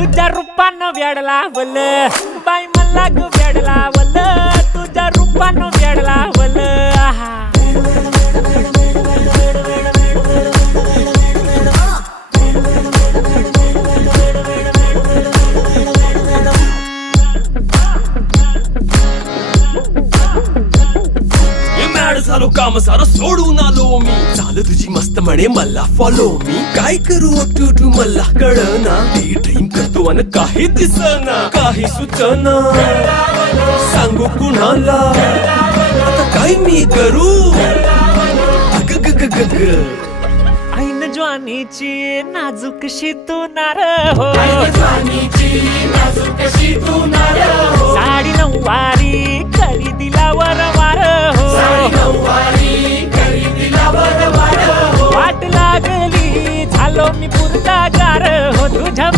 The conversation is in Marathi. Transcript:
तुझ्या रूपानं वेडला वल बाई मला ग वेडला वल तुझ्या रूपानं वेडला वल झालो काम सारा सोडून आलो मी झालं तुझी मस्त म्हणे मला फॉलो मी काय करू टू मला कळना ती ड्रीम करतो आणि काही दिसना काही सुचना सांगू कुणाला आता काय मी करू अग ग ग ग ग ऐन ज्वानीची नाजूकशी तू नार हो साडी नऊवारी करी दिला वरवार हो वाट लागली झालो मी पुरता गार हो तुझ्या